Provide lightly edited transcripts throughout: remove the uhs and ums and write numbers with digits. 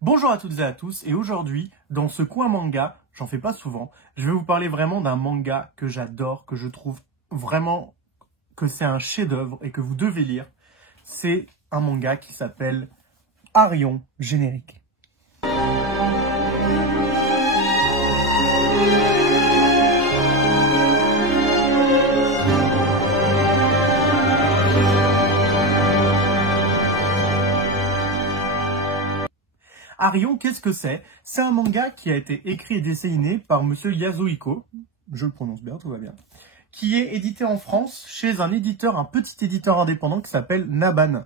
Bonjour à toutes et à tous, et aujourd'hui, dans ce coin manga, j'en fais pas souvent, je vais vous parler vraiment d'un manga que j'adore, que je trouve vraiment que c'est un chef-d'œuvre et que vous devez lire. C'est un manga qui s'appelle Arion Générique. Arion, qu'est-ce que c'est? C'est un manga qui a été écrit et dessiné par monsieur Yasuhiko, je le prononce bien, tout va bien, qui est édité en France chez un éditeur, un petit éditeur indépendant qui s'appelle Nabban.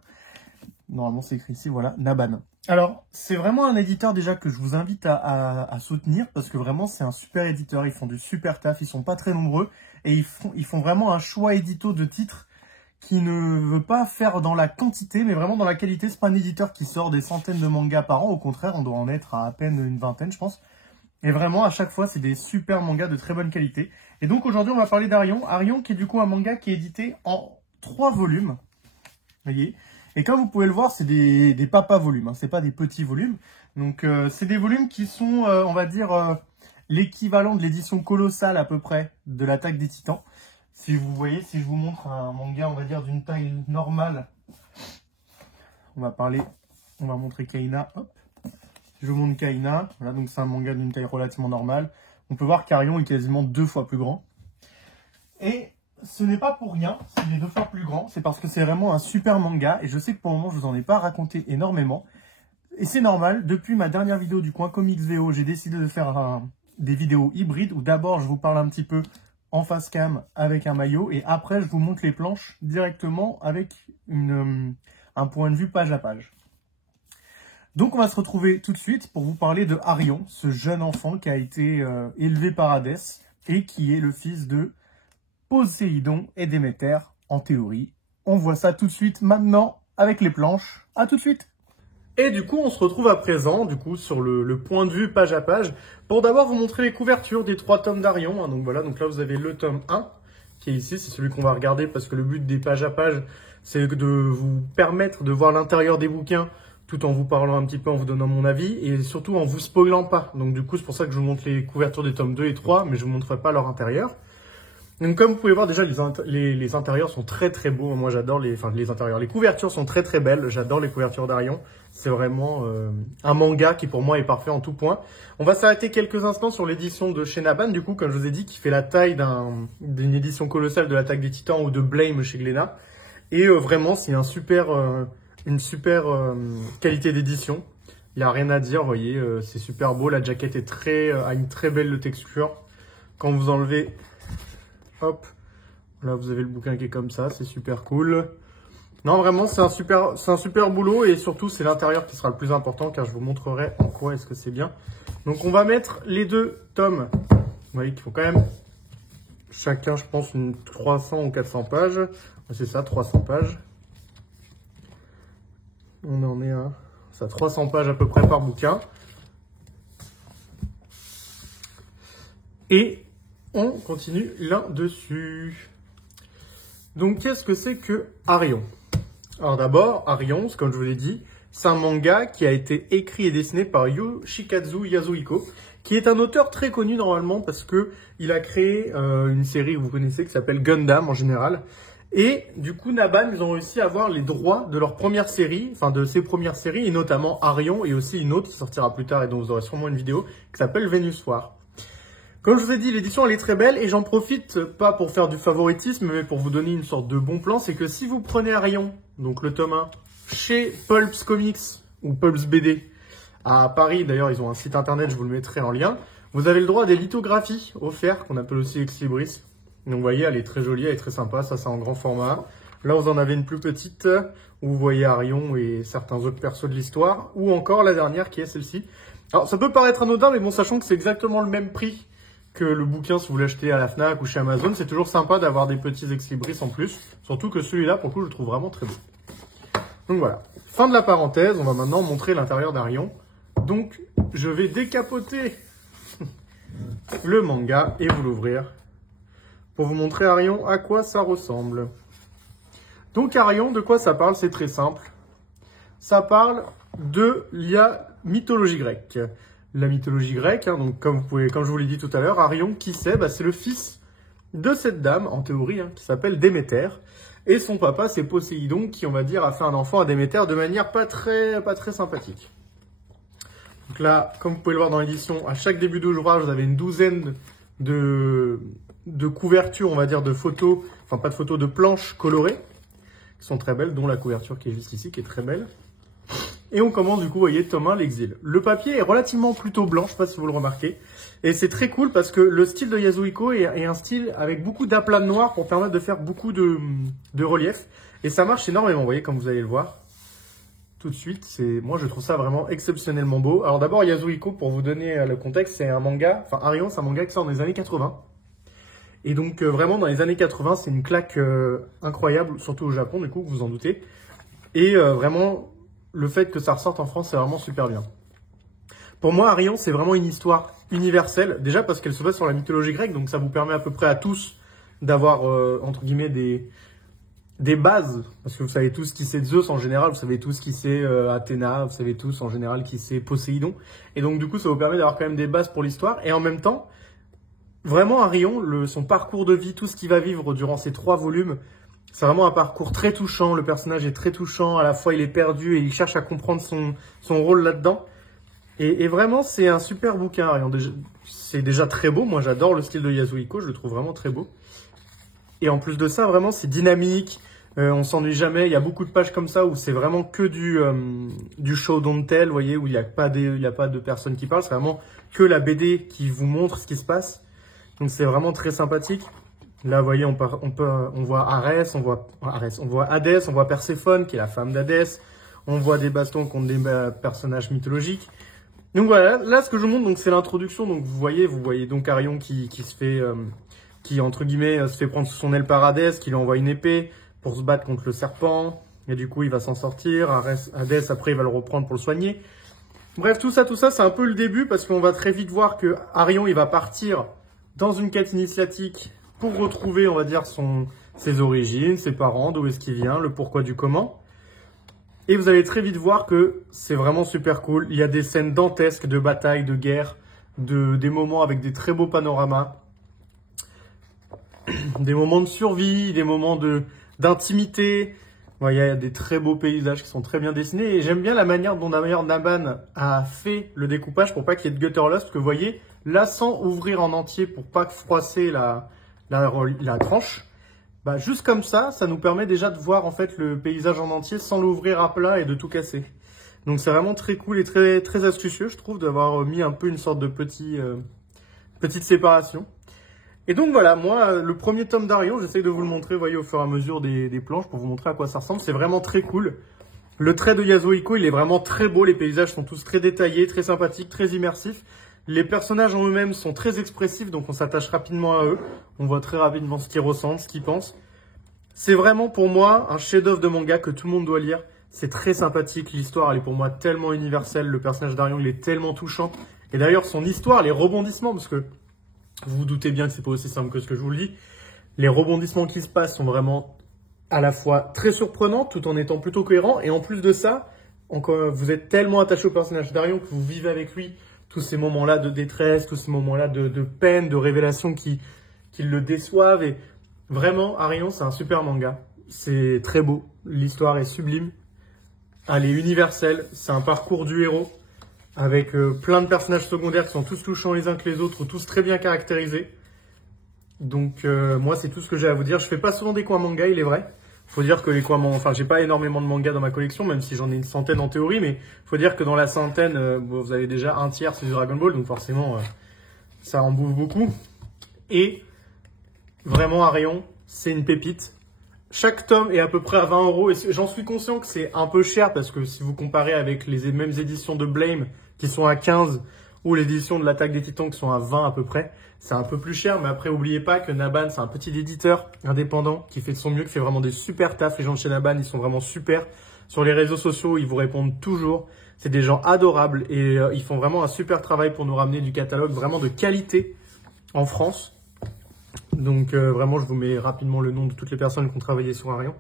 Normalement, c'est écrit ici, voilà, Nabban. Alors, c'est vraiment un éditeur déjà que je vous invite à soutenir parce que vraiment, c'est un super éditeur. Ils font du super taf, ils sont pas très nombreux et ils font vraiment un choix édito de titres qui ne veut pas faire dans la quantité, mais vraiment dans la qualité. C'est pas un éditeur qui sort des centaines de mangas par an. Au contraire, on doit en être à peine une vingtaine, je pense. Et vraiment, à chaque fois, c'est des super mangas de très bonne qualité. Et donc, aujourd'hui, on va parler d'Arion. Arion, qui est du coup un manga qui est édité en 3 volumes. Vous voyez. Et comme vous pouvez le voir, c'est des papa volumes. Hein. C'est pas des petits volumes. Donc, c'est des volumes qui sont, on va dire, l'équivalent de l'édition colossale à peu près de l'Attaque des Titans. Si vous voyez, si je vous montre un manga, on va dire, d'une taille normale, on va montrer Kaina, hop. Je vous montre Kaina, voilà, donc c'est un manga d'une taille relativement normale. On peut voir qu'Arion est quasiment 2 fois plus grand. Et ce n'est pas pour rien s'il est 2 fois plus grand, c'est parce que c'est vraiment un super manga, et je sais que pour le moment, je vous en ai pas raconté énormément. Et c'est normal, depuis ma dernière vidéo du coin Comics VO, j'ai décidé de faire des vidéos hybrides, où d'abord je vous parle un petit peu en face cam avec un maillot, et après je vous montre les planches directement avec un point de vue page à page. Donc on va se retrouver tout de suite pour vous parler de Arion, ce jeune enfant qui a été élevé par Hadès, et qui est le fils de Poséidon et Déméter, en théorie. On voit ça tout de suite maintenant avec les planches. À tout de suite! Et du coup, on se retrouve à présent, du coup, sur le point de vue page à page, pour d'abord vous montrer les couvertures des 3 tomes d'Arion. Hein, donc voilà, donc là vous avez le tome 1, qui est ici, c'est celui qu'on va regarder, parce que le but des pages à page, c'est de vous permettre de voir l'intérieur des bouquins, tout en vous parlant un petit peu, en vous donnant mon avis, et surtout en vous spoilant pas. Donc du coup, c'est pour ça que je vous montre les couvertures des tomes 2 et 3, mais je vous montrerai pas leur intérieur. Donc comme vous pouvez voir déjà, les intérieurs sont très très beaux. Moi j'adore les intérieurs. Les couvertures sont très très belles. J'adore les couvertures d'Arion. C'est vraiment un manga qui pour moi est parfait en tout point. On va s'arrêter quelques instants sur l'édition de chez Nabban, du coup, comme je vous ai dit, qui fait la taille d'une édition colossale de l'Attaque des Titans ou de Blame chez Glénat. Et vraiment, c'est une super qualité d'édition. Il n'y a rien à dire, vous voyez, c'est super beau. La jaquette est a une très belle texture. Quand vous enlevez... Hop, là vous avez le bouquin qui est comme ça, c'est super cool. Non, vraiment, c'est un super boulot, et surtout c'est l'intérieur qui sera le plus important, car je vous montrerai en quoi est-ce que c'est bien. Donc on va mettre les 2 tomes, vous voyez qu'ils font quand même chacun, je pense, une 300 ou 400 pages. C'est ça, 300 pages. On en est à ça, 300 pages à peu près par bouquin. Et on continue là-dessus. Donc, qu'est-ce que c'est que Arion? Alors d'abord, Arion, comme je vous l'ai dit, c'est un manga qui a été écrit et dessiné par Yoshikazu Yasuhiko, qui est un auteur très connu normalement parce que il a créé une série que vous connaissez qui s'appelle Gundam en général. Et du coup, Nabban, ils ont réussi à avoir les droits de leur première série, enfin de ses premières séries, et notamment Arion, et aussi une autre qui sortira plus tard et dont vous aurez sûrement une vidéo, qui s'appelle Venus War. Comme je vous ai dit, l'édition elle est très belle, et j'en profite pas pour faire du favoritisme, mais pour vous donner une sorte de bon plan. C'est que si vous prenez Arion, donc le tome 1, chez Pulps Comics ou Pulps BD à Paris, d'ailleurs ils ont un site internet, je vous le mettrai en lien, vous avez le droit à des lithographies offertes, qu'on appelle aussi ex libris. Donc vous voyez, elle est très jolie, elle est très sympa, ça c'est en grand format. Là vous en avez une plus petite, où vous voyez Arion et certains autres persos de l'histoire, ou encore la dernière qui est celle-ci. Alors ça peut paraître anodin, mais bon, sachant que c'est exactement le même prix que le bouquin si vous l'achetez à la Fnac ou chez Amazon, c'est toujours sympa d'avoir des petits ex-libris en plus. Surtout que celui-là, pour le coup, je le trouve vraiment très beau. Donc voilà, fin de la parenthèse, on va maintenant montrer l'intérieur d'Arion. Donc, je vais décapoter le manga et vous l'ouvrir pour vous montrer Arion à quoi ça ressemble. Donc Arion, de quoi ça parle? C'est très simple. Ça parle de mythologie grecque. La mythologie grecque, hein, donc comme je vous l'ai dit tout à l'heure, Arion, qui c'est? Bah, c'est le fils de cette dame, en théorie, hein, qui s'appelle Déméter. Et son papa, c'est Poséidon, qui, on va dire, a fait un enfant à Déméter de manière pas très sympathique. Donc là, comme vous pouvez le voir dans l'édition, à chaque début d'ouvrage, vous avez une douzaine de couvertures, on va dire, de photos, enfin pas de photos, de planches colorées, qui sont très belles, dont la couverture qui est juste ici, qui est très belle. Et on commence du coup, vous voyez, tome 1, l'exil. Le papier est relativement plutôt blanc, je ne sais pas si vous le remarquez. Et c'est très cool parce que le style de Yasuhiko est un style avec beaucoup d'aplats de noir pour permettre de faire beaucoup de relief. Et ça marche énormément, vous voyez, comme vous allez le voir. Tout de suite, moi je trouve ça vraiment exceptionnellement beau. Alors d'abord, Yasuhiko, pour vous donner le contexte, c'est un manga, enfin Arion, c'est un manga qui sort dans les années 80. Et donc vraiment, dans les années 80, c'est une claque incroyable, surtout au Japon, du coup, vous en doutez. Et vraiment... le fait que ça ressorte en France, c'est vraiment super bien. Pour moi, Arion, c'est vraiment une histoire universelle. Déjà parce qu'elle se base sur la mythologie grecque, donc ça vous permet à peu près à tous d'avoir, entre guillemets, des bases. Parce que vous savez tous qui c'est Zeus en général, vous savez tous qui c'est Athéna, vous savez tous en général qui c'est Poséidon. Et donc du coup, ça vous permet d'avoir quand même des bases pour l'histoire. Et en même temps, vraiment Arion, son parcours de vie, tout ce qu'il va vivre durant ces 3 volumes, c'est vraiment un parcours très touchant, le personnage est très touchant, à la fois il est perdu et il cherche à comprendre son rôle là-dedans. Et vraiment, c'est un super bouquin, Arion. C'est déjà très beau, moi j'adore le style de Yasuhiko, je le trouve vraiment très beau. Et en plus de ça, vraiment, c'est dynamique, on s'ennuie jamais, il y a beaucoup de pages comme ça où c'est vraiment que du show don't tell, vous voyez, où il n'y a pas de personnes qui parlent, c'est vraiment que la BD qui vous montre ce qui se passe. Donc c'est vraiment très sympathique. Là, vous voyez, on voit Arès, on voit Hadès, on voit Perséphone, qui est la femme d'Hadès. On voit des bastons contre des personnages mythologiques. Donc voilà, là, ce que je vous montre, donc c'est l'introduction. Donc vous voyez donc Arion qui se fait, qui entre guillemets se fait prendre sous son aile par Hadès, qui lui envoie une épée pour se battre contre le serpent. Et du coup, il va s'en sortir. Hadès, après, il va le reprendre pour le soigner. Bref, tout ça, c'est un peu le début parce qu'on va très vite voir que Arion, il va partir dans une quête initiatique pour retrouver, on va dire, ses origines, ses parents, d'où est-ce qu'il vient, le pourquoi du comment. Et vous allez très vite voir que c'est vraiment super cool. Il y a des scènes dantesques de bataille, de guerre, des moments avec des très beaux panoramas, des moments de survie, des moments d'intimité. Ouais, il y a des très beaux paysages qui sont très bien dessinés. Et j'aime bien la manière dont d'ailleurs Naban a fait le découpage pour pas qu'il y ait de gutter loss. Parce que vous voyez, là, sans ouvrir en entier pour pas froisser la tranche, bah juste comme ça nous permet déjà de voir en fait le paysage en entier sans l'ouvrir à plat et de tout casser. Donc c'est vraiment très cool et très astucieux, je trouve, d'avoir mis un peu une sorte de petite séparation. Et donc voilà, moi, le premier tome d'Arion, j'essaie de vous le montrer, vous voyez, au fur et à mesure des planches pour vous montrer à quoi ça ressemble. C'est vraiment très cool. Le trait de Yasuhiko, il est vraiment très beau, les paysages sont tous très détaillés, très sympathiques, très immersifs. Les personnages en eux-mêmes sont très expressifs, donc on s'attache rapidement à eux. On voit très rapidement ce qu'ils ressentent, ce qu'ils pensent. C'est vraiment pour moi un chef-d'œuvre de manga que tout le monde doit lire. C'est très sympathique, l'histoire elle est pour moi tellement universelle, le personnage d'Arion il est tellement touchant. Et d'ailleurs son histoire, les rebondissements, parce que vous vous doutez bien que c'est pas aussi simple que ce que je vous le dis, les rebondissements qui se passent sont vraiment à la fois très surprenants tout en étant plutôt cohérents. Et en plus de ça, vous êtes tellement attaché au personnage d'Arion que vous vivez avec lui tous ces moments-là de détresse, tous ces moments-là de peine, de révélation qui le déçoivent. Et vraiment, Arion, c'est un super manga. C'est très beau. L'histoire est sublime. Elle est universelle. C'est un parcours du héros avec plein de personnages secondaires qui sont tous touchants les uns que les autres, tous très bien caractérisés. Donc, moi, c'est tout ce que j'ai à vous dire. Je fais pas souvent des coins manga, il est vrai. Faut dire que les coins manga, enfin, j'ai pas énormément de mangas dans ma collection, même si j'en ai une centaine en théorie, mais faut dire que dans la centaine, vous avez déjà un tiers sur du Dragon Ball, donc forcément, ça en bouffe beaucoup. Et vraiment, Arion, c'est une pépite. Chaque tome est à peu près à 20 €, et j'en suis conscient que c'est un peu cher, parce que si vous comparez avec les mêmes éditions de Blame, qui sont à 15, ou l'édition de l'Attaque des Titans, qui sont à 20 à peu près, c'est un peu plus cher, mais après, oubliez pas que Naban, c'est un petit éditeur indépendant qui fait de son mieux, qui fait vraiment des super tafs. Les gens de chez Naban, ils sont vraiment super. Sur les réseaux sociaux, ils vous répondent toujours. C'est des gens adorables et ils font vraiment un super travail pour nous ramener du catalogue vraiment de qualité en France. Donc vraiment, je vous mets rapidement le nom de toutes les personnes qui ont travaillé sur Arion.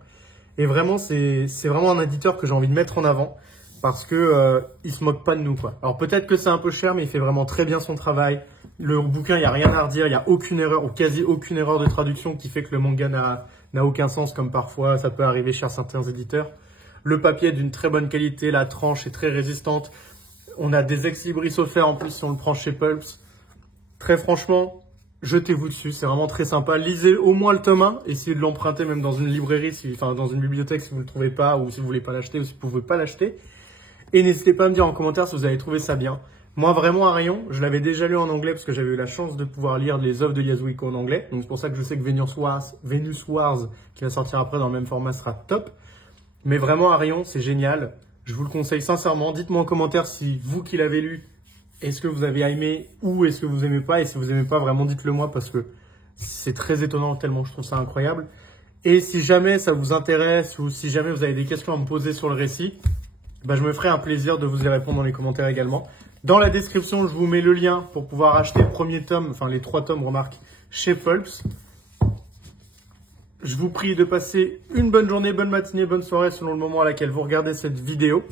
Et vraiment, c'est vraiment un éditeur que j'ai envie de mettre en avant parce que il se moque pas de nous, quoi. Alors peut-être que c'est un peu cher, mais il fait vraiment très bien son travail. Le bouquin, il n'y a rien à redire, il n'y a aucune erreur, ou quasi aucune erreur de traduction qui fait que le manga n'a aucun sens, comme parfois ça peut arriver chez certains éditeurs. Le papier est d'une très bonne qualité, la tranche est très résistante. On a des ex-libris offerts en plus si on le prend chez Pulps. Très franchement, jetez-vous dessus, c'est vraiment très sympa. Lisez au moins le tome 1, essayez de l'emprunter même dans une librairie, enfin dans une bibliothèque si vous ne le trouvez pas, ou si vous voulez pas l'acheter, ou si vous pouvez pas l'acheter. Et n'hésitez pas à me dire en commentaire si vous avez trouvé ça bien. Moi, vraiment, Arion, je l'avais déjà lu en anglais parce que j'avais eu la chance de pouvoir lire les œuvres de Yasuhiko en anglais. Donc c'est pour ça que je sais que Venus Wars, qui va sortir après dans le même format, sera top. Mais vraiment, Arion, c'est génial. Je vous le conseille sincèrement. Dites-moi en commentaire si vous qui l'avez lu, est-ce que vous avez aimé ou est-ce que vous aimez pas. Et si vous aimez pas, vraiment dites-le moi parce que c'est très étonnant tellement je trouve ça incroyable. Et si jamais ça vous intéresse ou si jamais vous avez des questions à me poser sur le récit, bah, je me ferai un plaisir de vous y répondre dans les commentaires également. Dans la description, je vous mets le lien pour pouvoir acheter le premier tome, enfin les 3 tomes, remarque, chez Pulps. Je vous prie de passer une bonne journée, bonne matinée, bonne soirée selon le moment à laquelle vous regardez cette vidéo.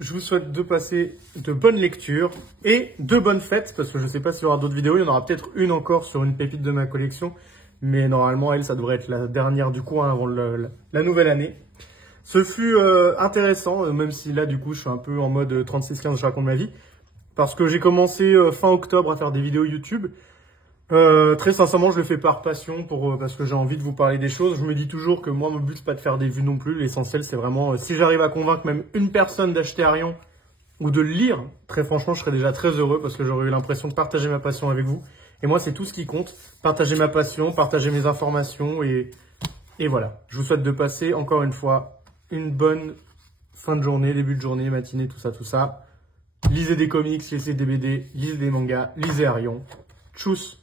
Je vous souhaite de passer de bonnes lectures et de bonnes fêtes, parce que je ne sais pas s'il y aura d'autres vidéos. Il y en aura peut-être une encore sur une pépite de ma collection, mais normalement, elle, ça devrait être la dernière du coup, hein, avant la nouvelle année. Ce fut intéressant, même si là, du coup, je suis un peu en mode 36-15, je raconte ma vie. Parce que j'ai commencé fin octobre à faire des vidéos YouTube. Très sincèrement, je le fais par passion, parce que j'ai envie de vous parler des choses. Je me dis toujours que moi, mon but, c'est pas de faire des vues non plus. L'essentiel, c'est vraiment, si j'arrive à convaincre même une personne d'acheter Arion ou de le lire, très franchement, je serais déjà très heureux parce que j'aurais eu l'impression de partager ma passion avec vous. Et moi, c'est tout ce qui compte. Partager ma passion, partager mes informations et voilà. Je vous souhaite de passer, encore une fois, une bonne fin de journée, début de journée, matinée, tout ça, tout ça. Lisez des comics, lisez des BD, lisez des mangas, lisez Arion. Tchuss!